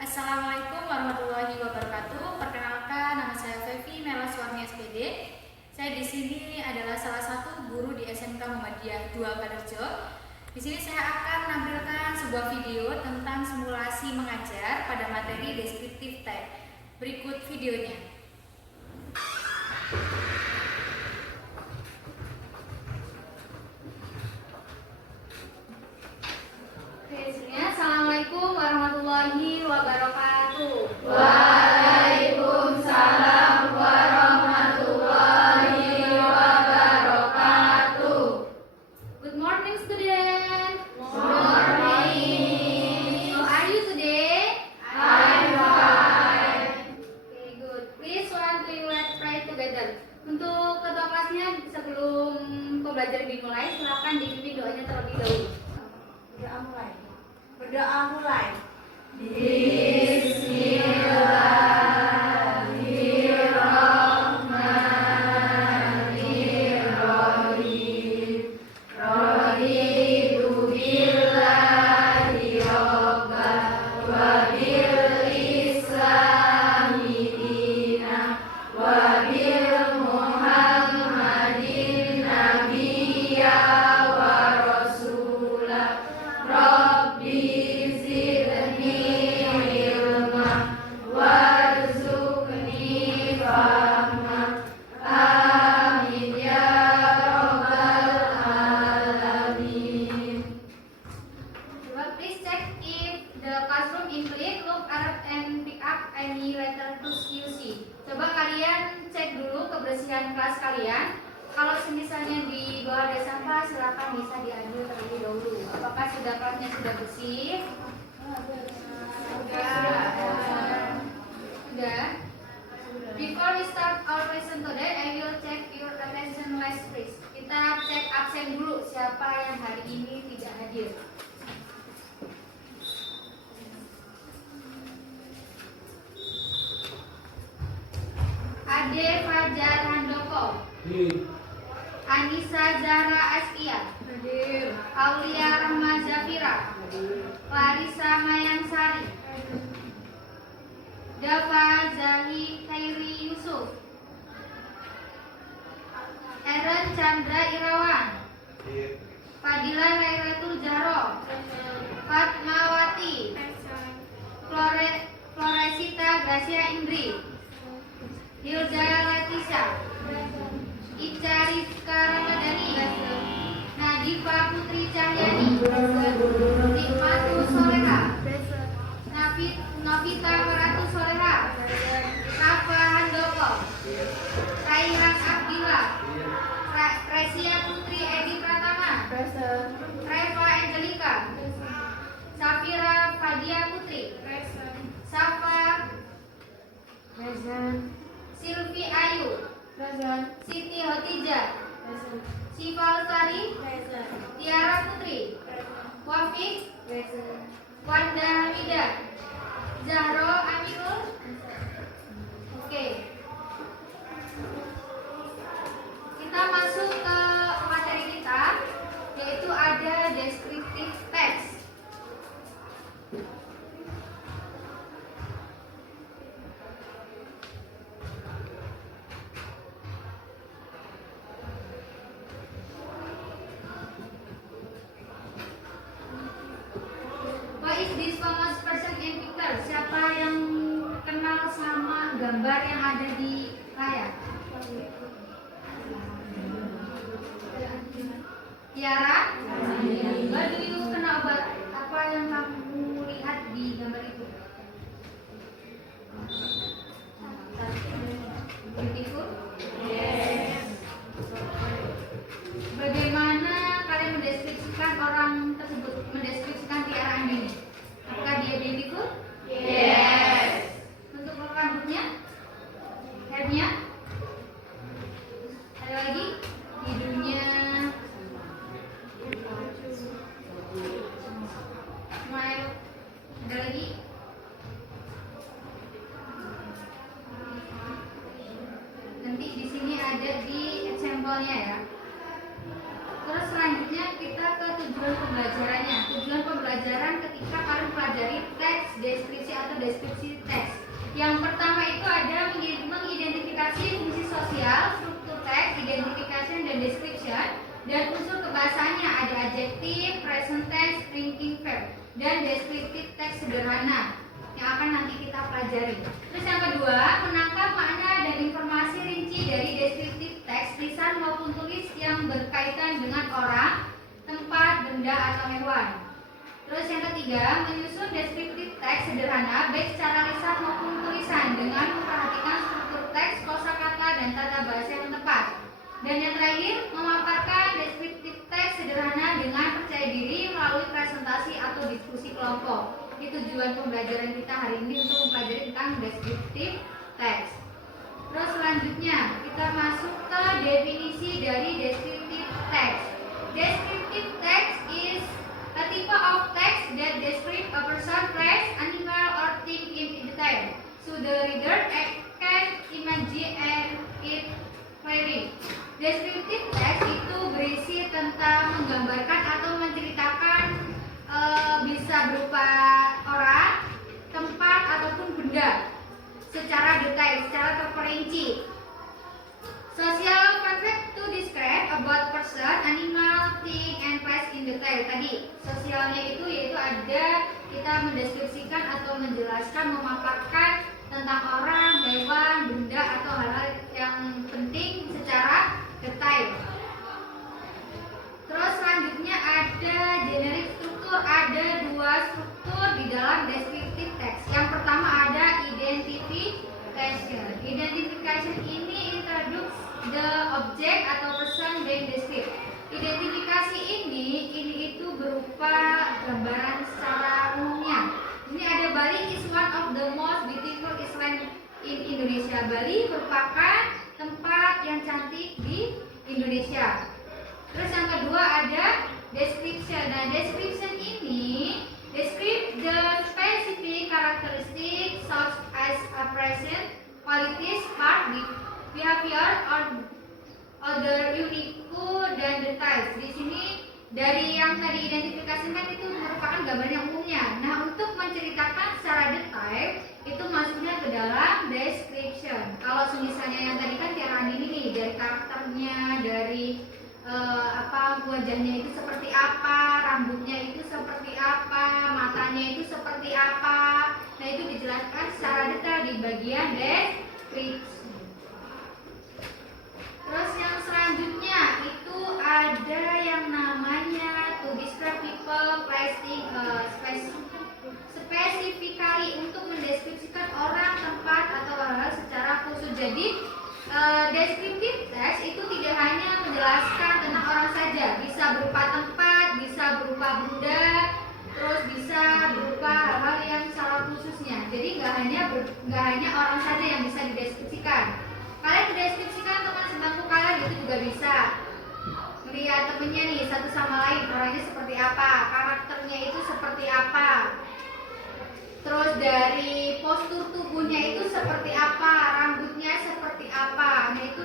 Assalamualaikum warahmatullahi wabarakatuh. Perkenalkan, nama saya Fevi Melaswarni SPD. Saya di sini adalah salah satu guru di SMK Muhammadiyah 2 Kadarjo. Di sini saya akan menampilkan sebuah video tentang simulasi mengajar pada materi deskriptif teks. Berikut videonya. Assalamualaikum warahmatullahi wabarakatuh. Waalaikumsalam warahmatullahi wabarakatuh. Good morning, student. Morning. How are you today? I'm fine. Okay, good. Please one thing, let's pray together. Untuk ketua kelasnya, sebelum pembelajaran dimulai, silakan dipimpin doanya terlebih dahulu. Berdoa mulai. Bismillahirrahmanirrahim. Raditu billahi robban wa bil islami dinan wa bil muhammadin nabiyya wa rasulah. Rabbi zidni ilma warzuqni fahma. Amin ya rabbal alamin. Coba please check if the classroom is clean, look around and pick up any letter to you see. Coba kalian cek dulu kebersihan kelas kalian. Kalau misalnya di bawah ada sampah, silakan bisa diambil terlebih dahulu. Apakah kelasnya sudah bersih? Sudah. Before we start our lesson today, I will check your attention list, please. Kita cek absen dulu siapa yang hari ini tidak hadir. Ade Fajar Handoko, Anissa Zahra Askia, Aulia Rahma Zafira, Larissa Mayansari, Dava Zali Khairi Yusuf, Eren Chandra Irawan, Fadila Khairatul Jaro, Fatmawati, Floresita Gracia Indri, Hilda Latisha, Ica Rizka Ramadhani, Nadifa Putri Cahyani, Nikmatul Soleha, Novita Maratu Soleha, Rafa Handoko, Kairan Abdillah, Resia Putri Edi Pratama, Reva Angelika, Safira Fadia Putri, Safa Silvi Ayu, Siti Hotija, Siva Lestari, Tiara Putri, Wafik, Wanda Hamida, Zahro Aminul. Oke. Kita masuk ke materi kita, yaitu ada deskriptif teks. What is this famous person in picture? Siapa yang kenal sama gambar yang ada di layar? Tiara? What do you kenal about apa yang kamu lihat di gambar itu? Beautiful? Yes. Bagaimana kalian mendeskripsikan orang tersebut? Mendeskripsikan Tiara Andini? Apakah dia beautiful? Yes. Untuk rambutnya? Hairnya? Ada lagi? Hidungnya? Smile? Ada lagi? Nanti di sini ada di example-nya ya. Terus selanjutnya kita ke tujuan pembelajarannya. Tujuan pembelajaran ketika kalian pelajari teks, deskripsi atau deskripsi teks. Yang pertama itu ada mengidentifikasi fungsi sosial, struktur teks, identification dan description, dan unsur kebahasaannya ada adjektif, present tense, linking verb, dan deskriptif teks sederhana yang akan nanti kita pelajari. Terus yang kedua, menangkap makna dan informasi rinci dari deskriptif teks, lisan maupun tulis yang berkaitan dengan orang, tempat, benda, atau hewan. Terus yang ketiga, menyusun deskriptif teks sederhana baik secara lisan maupun tulisan dengan memperhatikan struktur teks, kosakata, dan tata bahasa yang tepat. Dan yang terakhir, memaparkan deskriptif teks sederhana dengan percaya diri melalui presentasi atau diskusi kelompok. Itu tujuan pembelajaran kita hari ini untuk mempelajari tentang deskriptif teks. Terus selanjutnya kita masuk ke definisi dari deskriptif teks. Descriptive text is a type of text that describes a person, place, animal, or thing in detail, so the reader can imagine it clearly. Descriptive text itu berisi tentang menggambarkan atau menceritakan, bisa berupa orang, tempat, ataupun benda secara detail, secara terperinci. Social concept to describe about person, animal, thing, and place in detail. Tadi sosialnya itu yaitu ada kita mendeskripsikan atau menjelaskan, memaparkan tentang orang, hewan, benda, atau hal-hal yang penting secara detail. Terus selanjutnya ada generic struktur, ada dua struktur di dalam descriptive text. Yang pertama ada identification. Identification ini introduce the object atau person being described. Identifikasi ini itu berupa gambaran secara umumnya. Ini ada Bali is one of the most beautiful island in Indonesia. Bali merupakan tempat yang cantik di Indonesia. Terus yang kedua ada description. Nah, description ini describe the specific characteristics such as appearance, qualities, part, behavior, or other unique dan details. Di sini dari yang tadi identifikasi kan itu merupakan gambar yang umumnya. Nah, untuk menceritakan secara detail itu masuknya ke dalam description. Kalau misalnya yang tadi kan Tiara ini nih, dari karakternya, dari wajahnya itu seperti apa, rambutnya itu seperti apa, matanya itu seperti apa. Nah, itu dijelaskan secara detail di bagian description. Terus yang selanjutnya itu ada yang namanya to describe people, placing, specifically untuk mendeskripsikan orang, tempat, atau hal-hal secara khusus. Jadi descriptive text itu tidak hanya menjelaskan tentang orang saja, bisa berupa tempat, bisa berupa benda, terus bisa berupa hal-hal yang secara khususnya. Jadi nggak hanya orang saja yang bisa dideskripsikan. Kalian dideskripsikan teman sebangku kalian itu juga bisa. Melihat temennya nih satu sama lain, orangnya seperti apa, karakternya itu seperti apa, terus dari postur tubuhnya itu seperti apa, rambutnya seperti apa. Nah, itu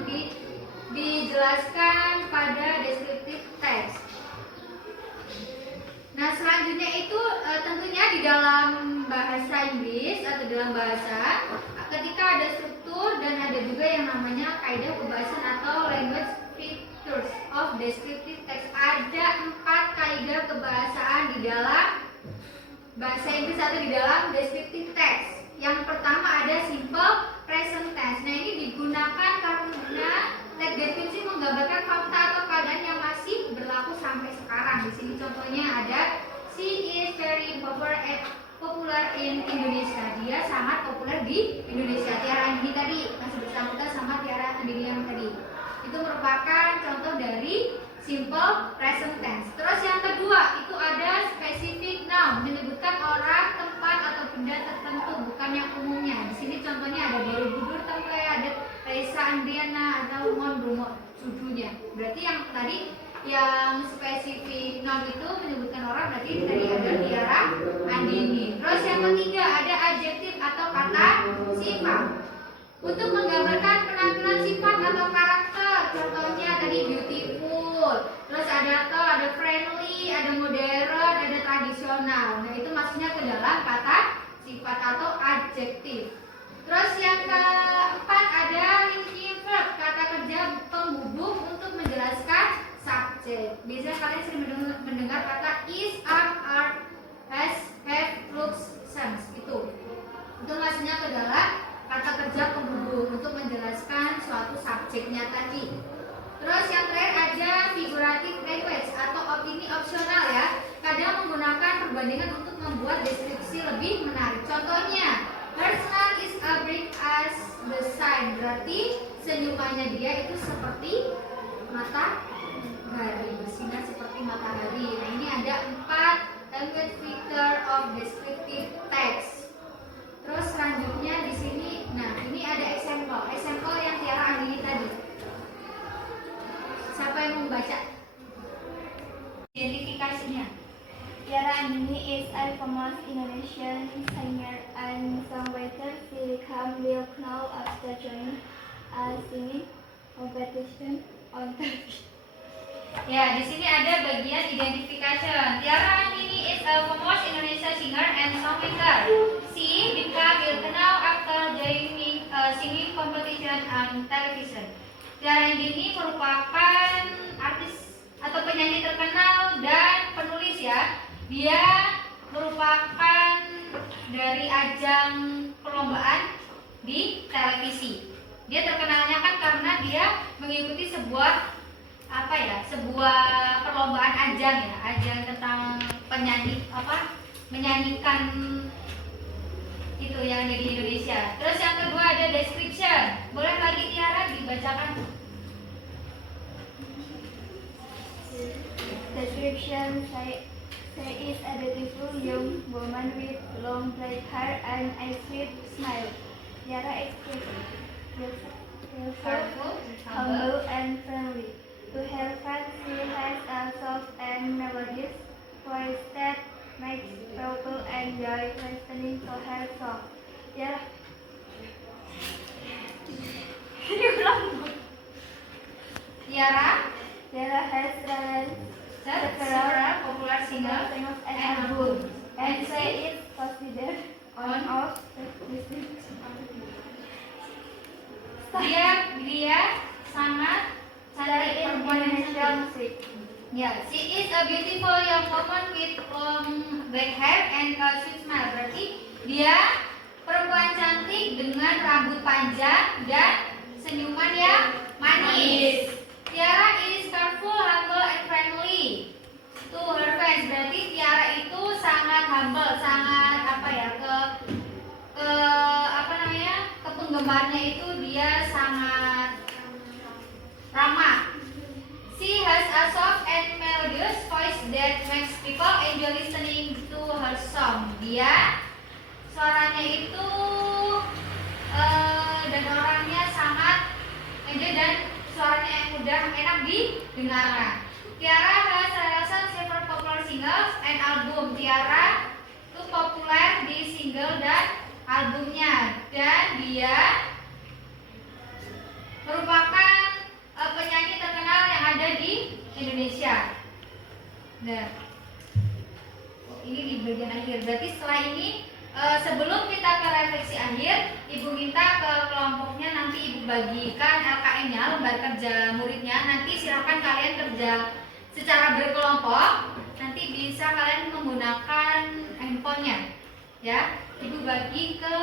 dijelaskan pada descriptive text. Nah, selanjutnya itu tentunya di dalam bahasa Inggris atau dalam bahasa, ketika ada struktur dan ada juga yang namanya kaidah pembahasan atau language features of descriptive text. Ada 4 kaidah kebahasaan di dalam bahasa Inggris atau di dalam descriptive text. Yang pertama ada simple present tense. Nah, ini digunakan karena teks deskripsi menggambarkan fakta atau keadaan yang masih berlaku sampai sekarang. Di sini contohnya ada she is very popular in Indonesia. Dia sangat populer di Indonesia. Tiara Andini tadi masih bersangkutan sama Tiara Andini yang tadi. Itu merupakan contoh dari simple present tense. Terus yang kedua itu ada specific noun, menyebutkan orang, tempat, atau benda tertentu, bukan yang umumnya. Di sini contohnya ada Borobudur tempe, ada Raisa Andriana, atau Mon Bromo judulnya. Berarti yang tadi yang spesifik noun itu menyebutkan orang, berarti tadi ada Tiara Andini. Terus yang ketiga ada adjektif atau kata sifat untuk menggambarkan penampilan sifat atau karakter. Contohnya tadi beautiful, terus ada friendly, ada modern, ada tradisional. Nah, itu maksudnya ke dalam kata sifat atau tadi. Terus yang terakhir ada figurative language atau opini opsional ya. Kadang menggunakan perbandingan untuk membuat deskripsi lebih menarik. Contohnya, her smile is as bright as the sun. Berarti senyumannya dia itu seperti matahari, bersinar seperti matahari. Nah, ini ada 4 language feature of descriptive text. Terus selanjutnya di sini, nah ini ada example yang Tiara Andini tadi. Siapa yang mau membaca? Identifikasinya. Tiara Andini is a famous Indonesian singer and songwriter. She became well known after joining a singing competition on TV. Ya, di sini ada bagian identification. Tiara Andini is a famous Indonesian singer and songwriter. She became well known after joining a singing competition on television. Tiara Andini merupakan artis atau penyanyi terkenal dan penulis ya. Dia merupakan dari ajang perlombaan di televisi. Dia terkenalnya kan karena dia mengikuti sebuah perlombaan ajang tentang menyanyikan itu yang ada di Indonesia. Terus yang kedua ada description. Boleh lagi Tiara dibacakan? Description: she is a beautiful young woman with long black hair and a sweet smile. Tiara is Careful, humble and friendly. To her friends, she has a soft and melodious voice that makes people enjoy listening to her song. Tiara has several popular singers and albums, and she is considered one of dia sangat cantik perempuan yang cantik. music. Ya, she is a beautiful young woman with long black hair and a sweet smile. Berarti dia perempuan cantik dengan rambut panjang dan senyuman yang manis. Tiara is careful, humble, and friendly to her fans. Berarti Tiara itu sangat humble, sangat ke penggemarnya itu dia sangat ramah. She has a soft and melodious voice that makes people enjoy listening to her song. Dia suaranya itu dan orangnya sangat enjoy dan suaranya yang mudah enak didengarkan. Tiara has released several popular singles and album. Tiara itu populer di single dan albumnya, dan dia merupakan penyanyi terkenal yang ada di Indonesia. Nah, ini di bagian akhir. Berarti setelah ini sebelum kita ke refleksi akhir, Ibu minta ke kelompoknya nanti Ibu bagikan LKM-nya, lembar kerja muridnya. Nanti silakan kalian kerja secara berkelompok. Nanti bisa kalian menggunakan handphonenya, ya. Ibu bagi ke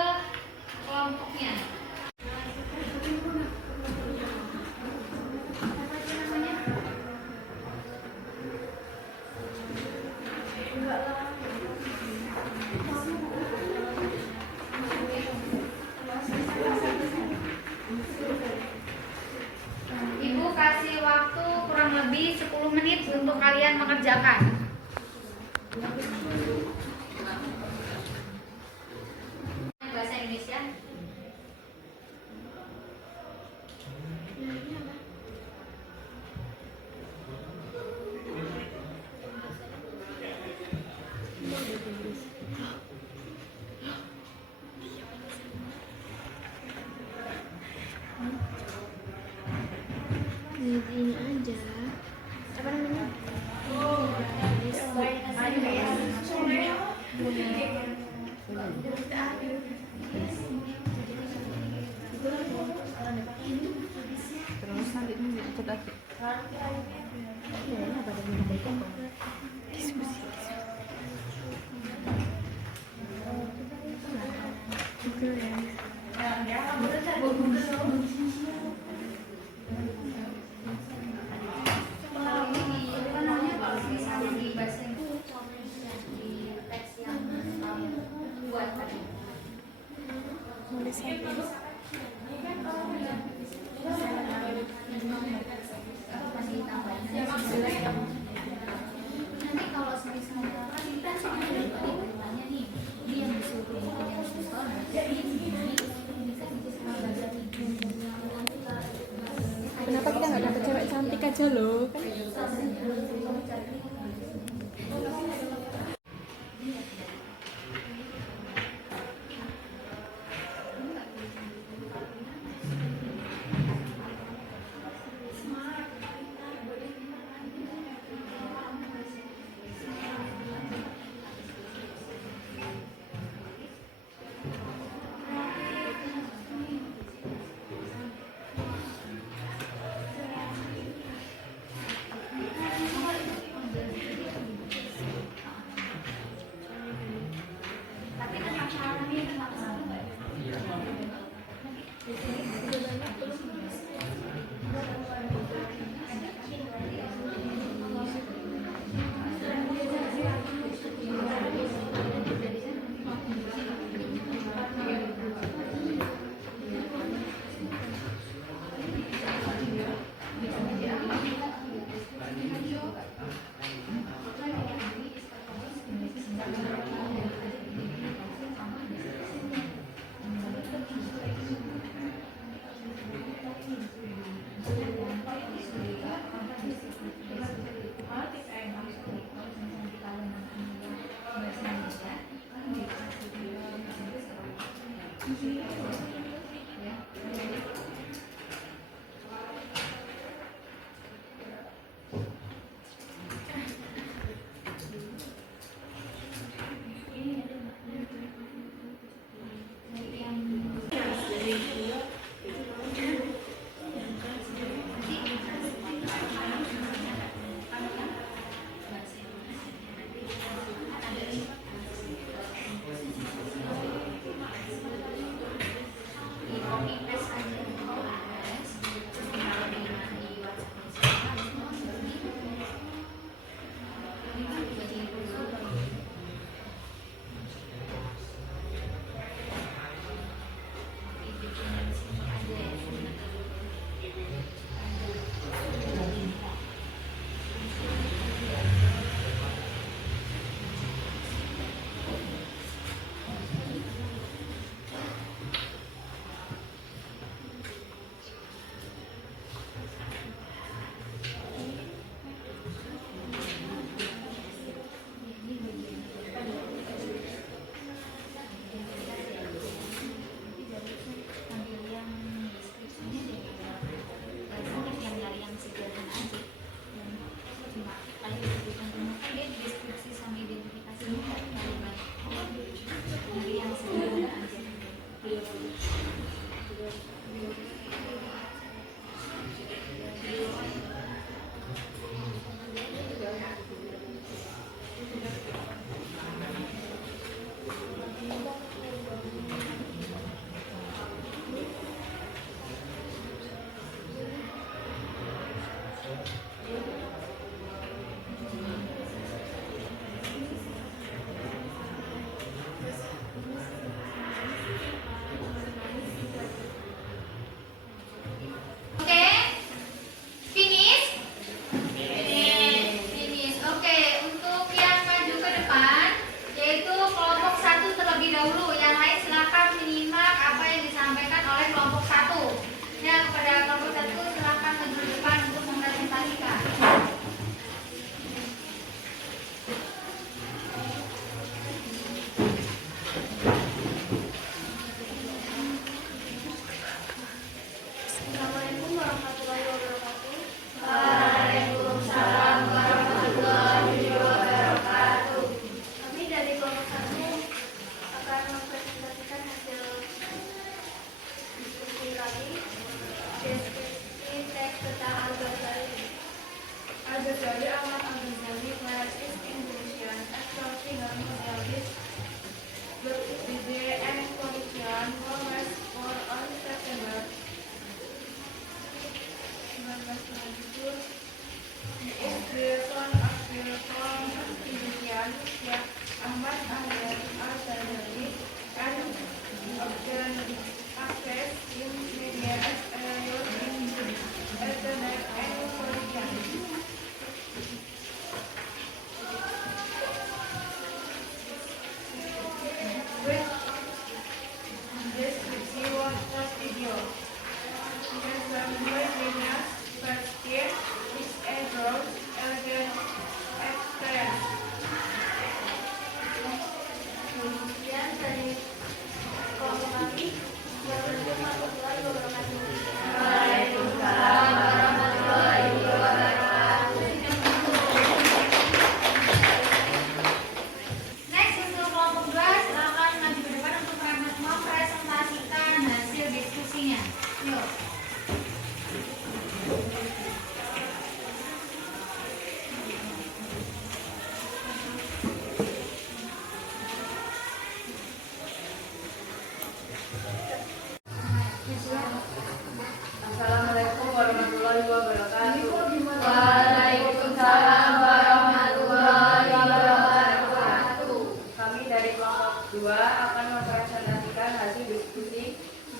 kelompoknya. Ibu kasih waktu kurang lebih 10 menit untuk kalian mengerjakan. Bahasa Indonesia. Ini aja. Apa namanya? Terus nanti ikut lagi. Diskusi. Google ya. Nanti kalau semisal kita sebenarnya nih ini yang disuruh yang susah jadi ini bisa bahasa Kenapa kita nggak dapet cewek cantik aja loh? Kan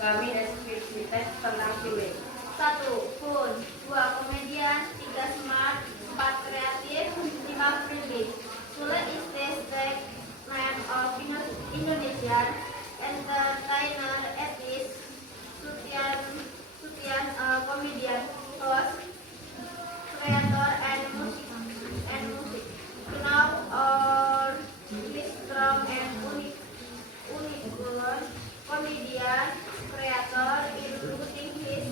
Kami deskripsi teks tentang Chile. 1. Fun. 2. Komedian. 3. Smart. 4. Kreatif. 5. Friendly. Chile is the statement of Indonesian entertainer, artist, Sutian, comedian, host, creator, and music. Known or his strong and unique comedian, creator, including his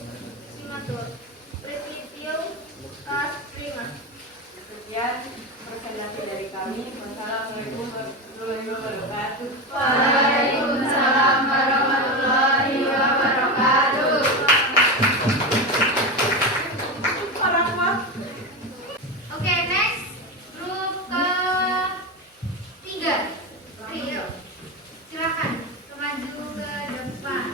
signature, preview, cast, streamer. Sekian presentasi dari kami. Wassalamualaikum warahmatullahi wabarakatuh. Waalaikumsalam warahmatullahi wabarakatuh. Oke, next grup ketiga. Rio, silakan maju ke depan.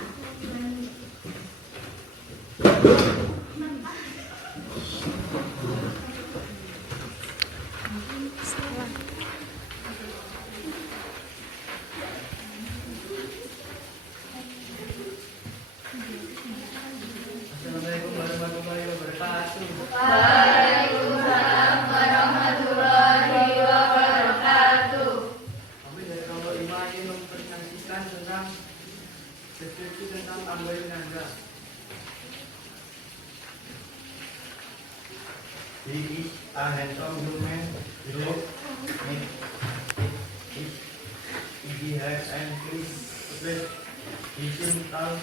Assalamualaikum warahmatullahi wabarakatuh. Waalaikumsalam warahmatullahi wabarakatuh. Kami dari kelompok 5 ingin mempresentasikan tentang deskripsi tentang Amboy Nangga. He is a handsome young man. He looks easy hair and clean face. He seems tall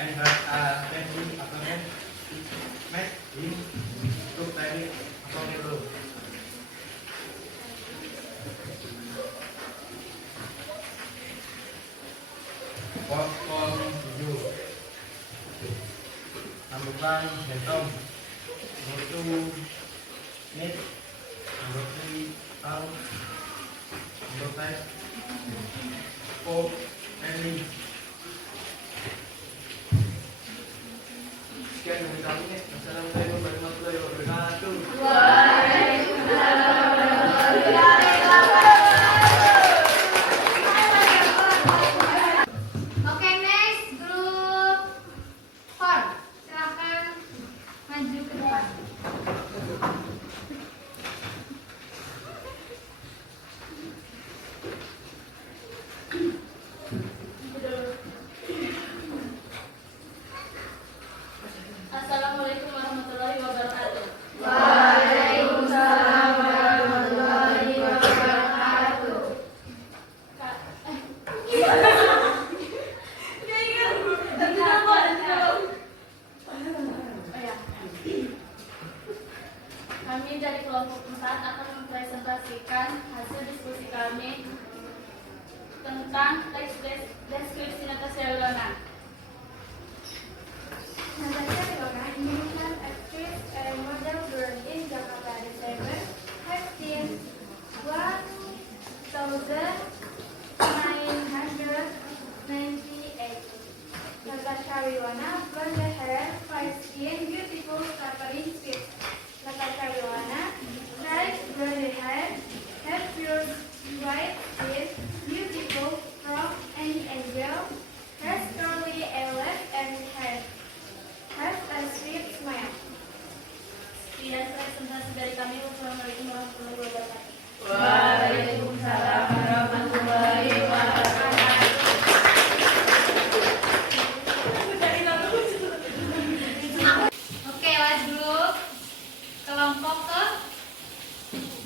and has a friendly appearance. It makes him look very comfortable. What calling to you? Number 1, handsome. Number 2, neat. Number 3, tall. Number 5, 4, friendly. Sekian dari kami. Assalamualaikum warahmatullahi wabarakatuh. Oke, next grup 4. Silakan maju ke depan. Assalamualaikum warahmatullahi wabarakatuh. Waalaikumsalam warahmatullahi wabarakatuh. Kami dari kelompok 4 akan mempresentasikan hasil diskusi kami tentang teks deskripsi Natasha Wilona. Natasha Wilona, Indonesian actress and model born in Jakarta, December 15, 1998. Natasha Wilona, blonde hair, fair skin, beautiful, sparkling skin. Natasha Wilona, light blonde hair, pure white skin, beautiful, from an angel, has curly eyelash and hair. Has a sweet smile. Sekian presentasi dari kami. Wassalamualaikum warahmatullahi wabarakatuh. Waalaikumsalam warahmatullahi wabarakatuh. Oke, last grup kelompok ke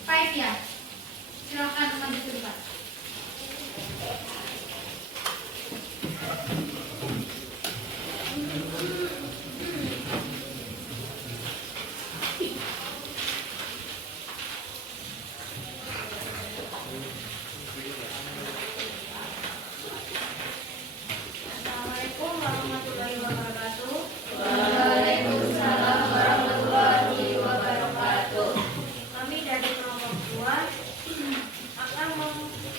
5 ya. Silakan maju ke depan. Assalamualaikum warahmatullahi wabarakatuh. Waalaikumsalam warahmatullahi wabarakatuh. Kami dari kelompok 2 akan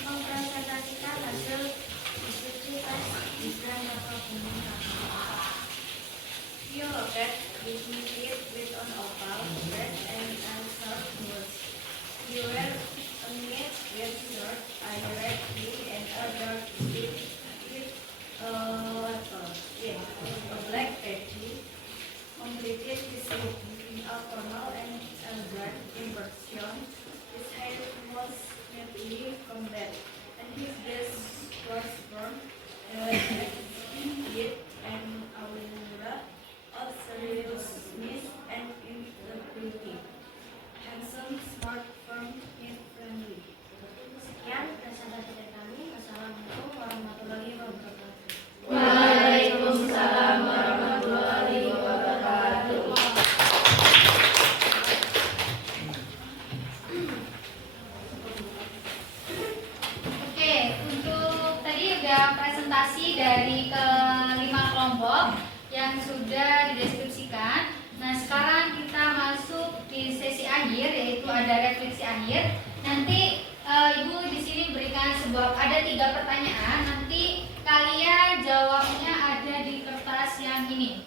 mempresentasikan hasil diskusi tes desain atau pembuatan. You located it with an oval, red and short words. You wear a neat red shirt, a red tee, and a dark sleeve with a letter. presentasi dari kelima kelompok yang sudah dideskripsikan. Nah, sekarang kita masuk di sesi akhir, yaitu ada refleksi akhir. Nanti Ibu di sini berikan ada 3 pertanyaan. Nanti kalian jawabnya ada di kertas yang ini.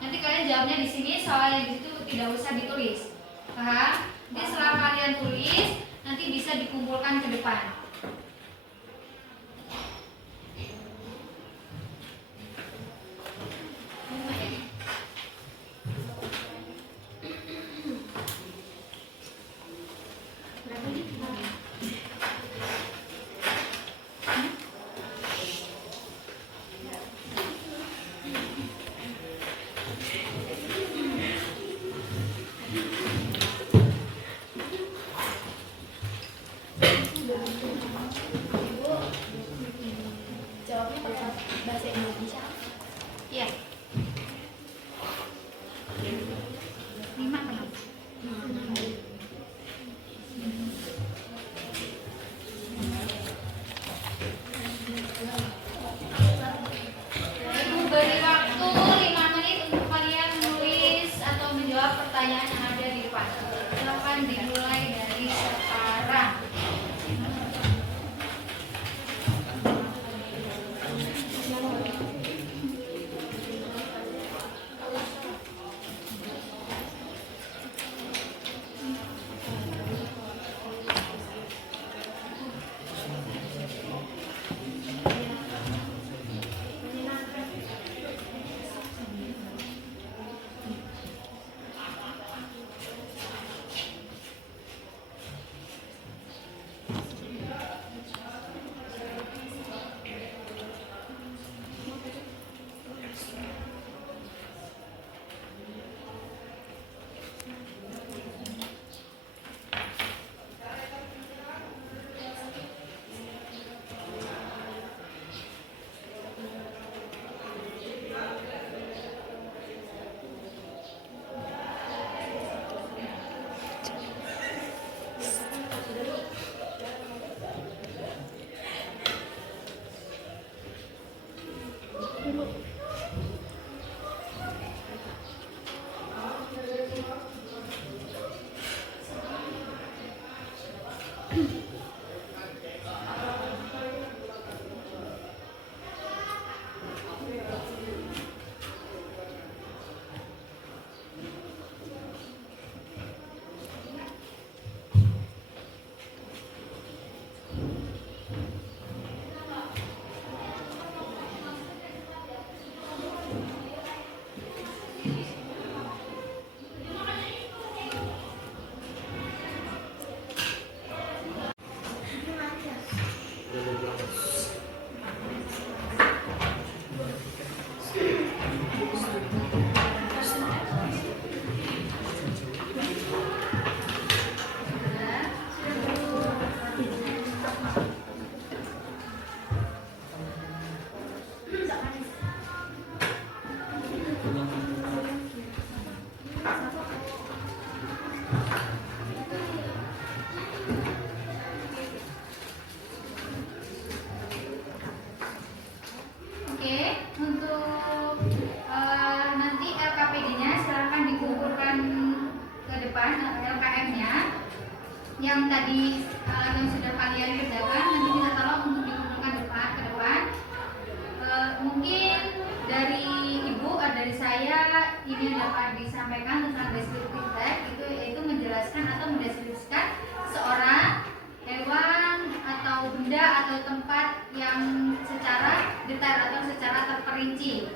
Nanti kalian jawabnya di sini, soalnya di situ tidak usah ditulis. Paham? Jadi setelah kalian tulis, nanti bisa dikumpulkan ke depan. Jawabnya pakai bahasa Indonesia. Iya. 5 kenapa? Ibu beri waktu 5 menit untuk kalian menulis atau menjawab pertanyaan yang ada di depan. Silakan dimulai dari sekarang. yang tadi yang sudah kalian kerjakan nanti minta tolong untuk dikumpulkan ke depan. Mungkin dari ibu atau dari saya ini dapat disampaikan tentang deskriptif teks, itu yaitu menjelaskan atau mendeskripsikan seorang, hewan atau benda atau tempat yang secara detail atau secara terperinci.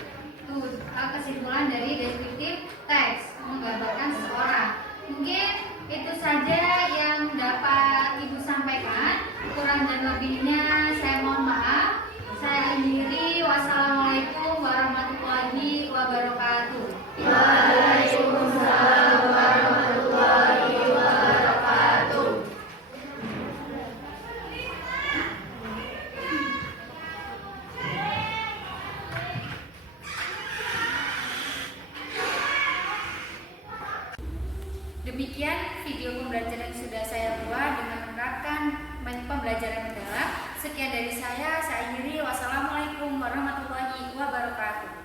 Itu kesimpulan dari deskriptif teks, menggambarkan seseorang. Mungkin itu saja yang dapat ibu sampaikan. Kurang dan lebihnya saya mohon maaf. Saya akhiri. Wassalamualaikum warahmatullahi wabarakatuh. Waalaikumsalam warahmatullahi wabarakatuh. Demikian video pembelajaran yang sudah saya buat dengan menerapkan pembelajaran mendalam. Sekian dari saya akhiri. Wassalamualaikum warahmatullahi wabarakatuh.